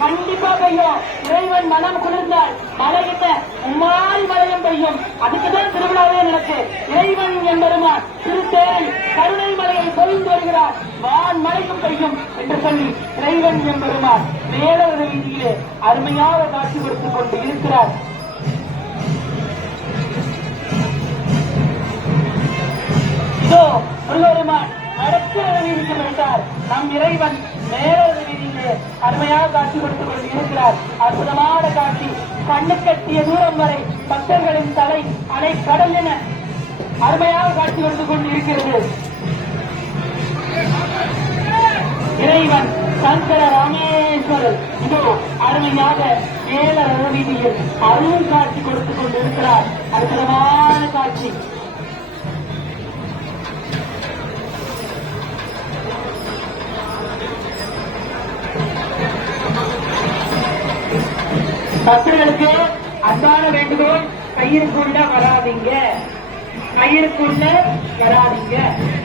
கண்டிப்பா பெய்யும் இறைவன் மனம் குளிர்ந்தால் மழை என்ன உம்மால் மழையும் பெய்யும். அதுக்குதான் திருவிழாவே நடக்கு. இறைவன் என்பருமான் திருத்தேன் கருணை மலையை பொழிந்து வருகிறார். வான் மழையும் பெய்யும் என்று சொல்லி இறைவன் என்பருமான் மேல வீதியிலே அருமையாக காட்சி கொடுத்துக் கொண்டு இருக்கிறார். இதோ முருகருமான் வடக்கு வீதிக்கு நம் இறைவன் மேலோட வீதியிலே அருமையாக காட்சி கொடுத்துக் கொண்டு இருக்கிறார் அற்புதமான காட்சி. கண்ணு கட்டிய தூரம் வரை பக்தர்களின் தலை அலை கடல் என அருமையாக காட்சி கொடுத்துக் கொண்டு இருக்கிறது இறைவன் சங்கர ராமேஸ்வரர். இதோ அருமையாக மேல வீதியில் அருள் காட்சி கொடுத்துக் கொண்டிருக்கிறார். அற்புதமான காட்சி. பக்தர்களுக்கு அன்பான வேண்டுகோள் கையிருக்குள்ள வராதீங்க. கையிருக்குள்ள வராதீங்க.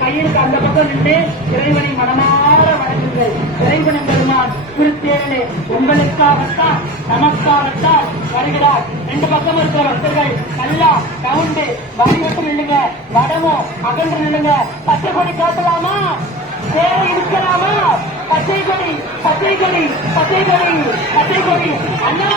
கயிறுக்கு அந்த பக்கம் நின்று இறைவனை மனமாற வணங்குங்கள். இறைவனின் பெருமான் திருத்தேனே உங்களுக்காகத்தான் நமக்காகத்தான் வருகிறார். ரெண்டு பக்கம் இருக்கிற பக்தர்கள் நல்லா கவுண்டு வடிவட்டு நில்லுங்க. வடமும் அகன்று நில்லுங்க. பச்சை கொடி காட்டலாமா தேவை பச்சை கொடி பச்சை கொடி பச்சை கொடி பச்சை கொடி அண்ணா